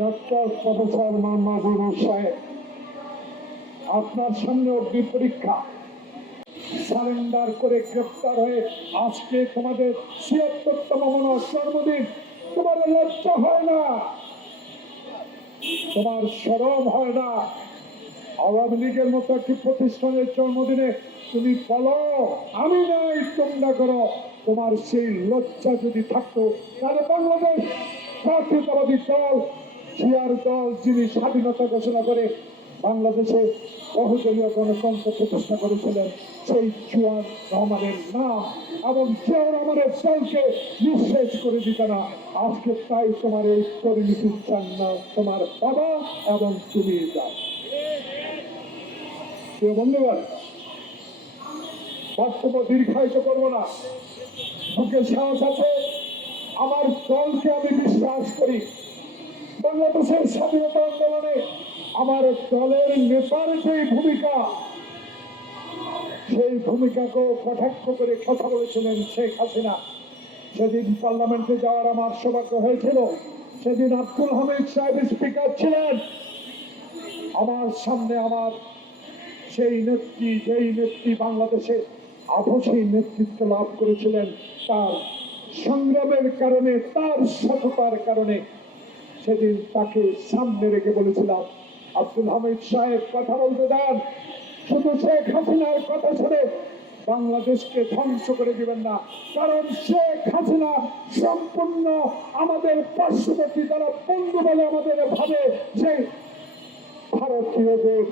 Doctor professor Mohammad সাহেব, আপনার সামনে অগ্নি পরীক্ষা। সারেন্ডার করে গ্রেপ্তার হয়ে আজকে তোমাদের ৭৬তম জন্মদিন, তোমার লজ্জা হয় না? তোমার শরম হয় না? আওয়ামী লীগের মতো একটি প্রতিষ্ঠানের জন্মদিনে তুমি বলো আমি নাই তোমরা করো। তোমার সেই লজ্জা যদি থাকতো তাহলে বাংলাদেশ জাতীয়তাবাদী দল, জিয়ার দল, যিনি স্বাধীনতা ঘোষণা করে বাংলাদেশে বহুদলীয় গণতন্ত্র প্রতিষ্ঠা করেছিলেন, সেই জিয়াউর রহমানের নাম এবং জিয়াউর রহমানের দলকে নিঃশেষ করে দিত না। আজকে তাই তোমার এই পরিণতি চান না তোমার বাবা এবং তুমি যাও। বন্ধুগণ, বক্তব্য দীর্ঘায়িত করবো না। বুকে সাহস আছে, আমার দলকে আমি বিশ্বাস করি। বাংলাদেশের স্বাধীনতা আন্দোলনে আমার দলের নেতার যে ভূমিকা, সেই ভূমিকাকে কটাক্ষ করে কথা বলেছিলেন শেখ হাসিনা। সেদিন পার্লামেন্টে যাওয়ার আমার সৌভাগ্য হয়েছিল। সেদিন আব্দুল হামিদ সাহেব স্পিকার ছিলেন। আমার সামনে আমার সেই নেত্রী, যেই নেত্রী বাংলাদেশে আপসী নেতৃত্ব লাভ করেছিলেন, তার সংগ্রামের কারণে, তার সততার কারণে সেদিন তাকে সামনে রেখে বলেছিলাম, আব্দুল হামিদ সাহেব কথা বলতে দেন, শুধু শেখ হাসিনার কথা শুনে বাংলাদেশকে ধ্বংস করে দিবেন না। কারণ শেখ হাসিনা সম্পূর্ণ আমাদের পার্শ্ববর্তী যারা বন্ধু বলে আমাদের ভাবে, যে ভারতীয়দের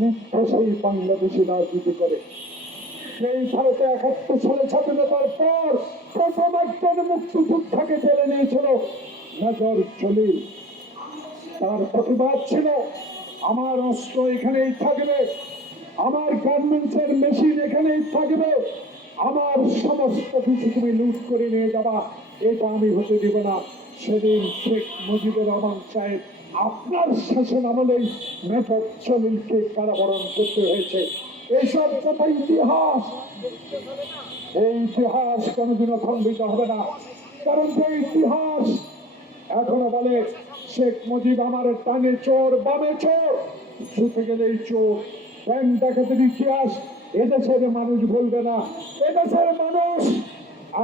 নির্দেশেই বাংলাদেশি রাজনীতি করে। সেই ভারতে ৭১ সালে স্বাধীনতার পর প্রথম একজন মুক্তিযোদ্ধাকে জেলে নিয়েছিল মেজর জলিল। তার প্রতিবাদ ছিল আমার অস্ত্র এখানেই থাকবে, আমার গার্মেন্টসের মেশিন এখানেই থাকবে, আমার সমস্ত কিছু তুমি লুট করে নিয়ে যাবা, এটা আমি হতে দেব না। সেদিন শেখ মুজিবুর রহমান সাহেব আপনার শাসন আমলেই মেজর জলিলকে কারাবরণ করতে হয়েছে। এইসব কথা ইতিহাস, এই ইতিহাস কোনোদিনও খণ্ডিত হবে না। কারণ যে ইতিহাস এখনো বলে শেখ মুজিব আমার ডানে চোর বামে চোর, ছুটে গেলেই চোর। ব্যাংক ডাকাতের ইতিহাস এদেশের মানুষ বলবে না। এদেশের মানুষ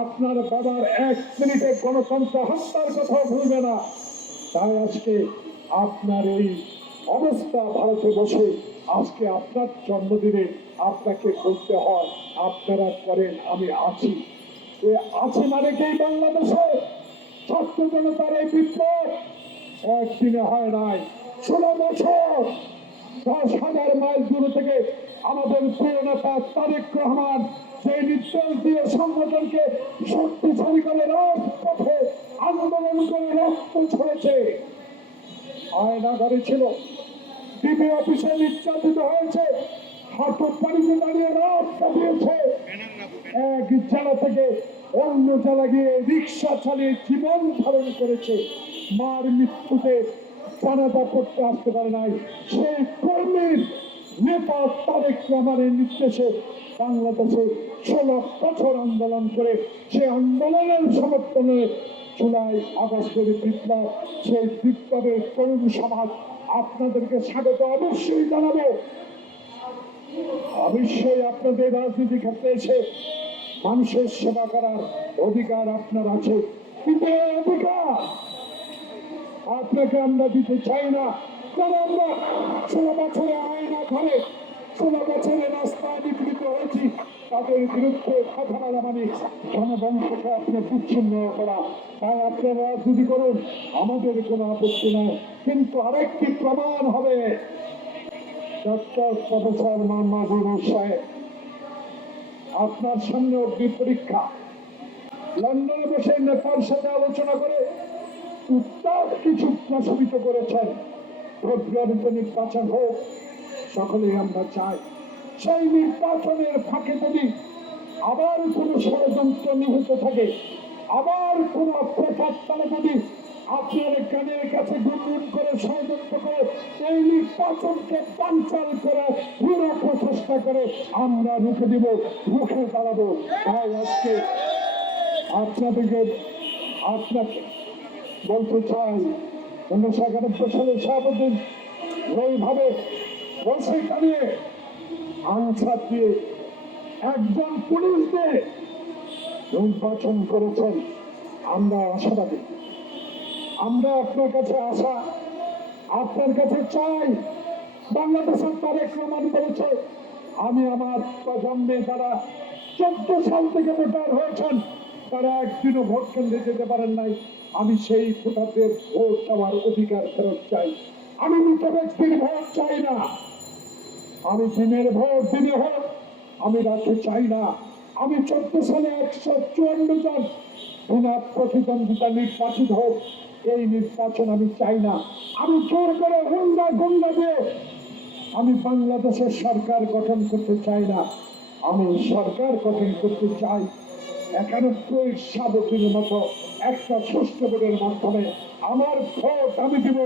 আপনার বাবার ১ মিনিটে গণতন্ত্র হত্যার কথা ভুলবে না। তাই আজকে আপনার এই অবস্থা, ভারতে বসে আজকে আপনার জন্মদিনে আপনাকে বলতে হয় আপনারা করেন আমি আছি। আছে মানে কি? বাংলাদেশে ছাত্র জনতার এই বিপ্লব একদিনে হয় নাই, ১৬ বছর ১০,০০০ মাইল দূরে থেকে আমাদের প্রিয় নেতা তারেক রহমান সেই নির্দেশ দিয়ে সংগঠনকে শক্তিশালী করে রাজপথে আন্দোলন করে রক্ত ছড়েছে। আয়না ঘরে ছিল, ডিবি অফিসে নির্যাতিত হয়েছে, হাঁটু পানিতে দাঁড়িয়ে রাত কাটিয়েছে, এক জেলা থেকে অন্য জেলা গিয়ে রিক্সা চালিয়ে জীবন ধারণ করেছে। মার মৃত্যুতে জানাজা করতে আসতে পারে নাই। সেই কর্মীর নেতা তারেক রহমানের নির্দেশে বাংলাদেশে ১৬ বছর আন্দোলন করে সে আন্দোলনের সমর্থনে জুলাই আগস্টের বিপ্লব, সেই বিপ্লবের তরুণ সমাজ আপনাদেরকে স্বাগত অবশ্যই জানাবো। অবশ্যই আপনাদের রাজনীতি ক্ষেত্রে এসে মানুষের সেবা করার অধিকার আপনার আছে, কিন্তু এই অধিকার আপনাকে আমরা দিতে চাই না। কারণ আমরা ১৬ বছরে আয়না ঘরে, ১৬ বছরে রাস্তায় নিপীড়িত হয়েছি। তাদের বিরুদ্ধে কথা বলা মানে জনবংশকে আপনি বিচ্ছিন্ন করা। তাই আপনারা রাজনীতি করুন, আমাদের কোনো আপত্তি নাই, কিন্তু আরেকটি প্রমাণ হবে। ডক্টর প্রফেসর মোহাম্মদ সাহেব, আপনার সামনে অগ্নি পরীক্ষা। লন্ডনে বসে নেতার সাথে আলোচনা করে উত্তর কিছু প্রস্তুত করেছেন। ফেব্রুয়ারিতে নির্বাচন হোক, সকলেই আমরা চাই। সেই নির্বাচনের ফাঁকে যদি আবার কোন ষড়যন্ত্র নিহিত থাকে, আবার কোন প্রচারণা যদি আপনার কানের কাছে গুনগুন করে ষড়যন্ত্র করে এই নির্বাচনকে বানচাল করে পুরো প্রচেষ্টা করে, আমরা রুখে দিব, রুখে দাঁড়াবো। তাই আজকে আপনাকে বলতে চাই, 1991 সালে শাহাবুদ্দিন ওইভাবে বসে কানিয়ে আনসার দিয়ে একজন পুলিশ দিয়ে নির্বাচন করেছেন। আমরা আশাবাদী, আমরা আপনার কাছে আশা, আপনার কাছে চাই। বাংলাদেশের তারেক রহমান বলেছে, আমি আমার প্রজন্মে যারা 14 সাল থেকে ভোটার হয়েছেন তারা একদিনও ভোট কেন্দ্রে যেতে পারেন নাই, আমি সেই ভোটারদের ভোট দেওয়ার অধিকার ফেরত চাই। আমি মৃত ব্যক্তির ভোট চাই না, আমি দিনের ভোট দিনে হোক, আমি রাতে চাই না। আমি 14 সালে 154 জন বিনা প্রতিদ্বন্দ্বিতা নির্বাচিত হোক, এই নির্বাচন আমি চাই না। আমি জোর করে হুন্ডা গুন্ডা দিয়ে আমি বাংলাদেশের সরকার গঠন করতে চাই না। আমি সরকার গঠন করতে চাই 91 শাহাবুদ্দিনের মতো একটা সুষ্ঠু ভোটের মাধ্যমে। আমার ভোট আমি দিব,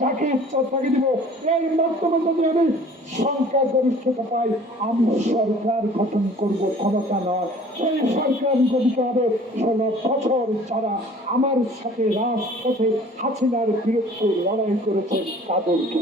যাকে ইচ্ছা তাকে দিব। এর মাধ্যমে যদি আমি সংখ্যাগরিষ্ঠতা পাই, আমি সরকার গঠন করব, ক্ষমতা নয়। সেই সরকার গঠিত হবে 16 বছর যারা আমার সাথে রাজপথে হাসিনার বিরুদ্ধে লড়াই করেছে তাদেরকে।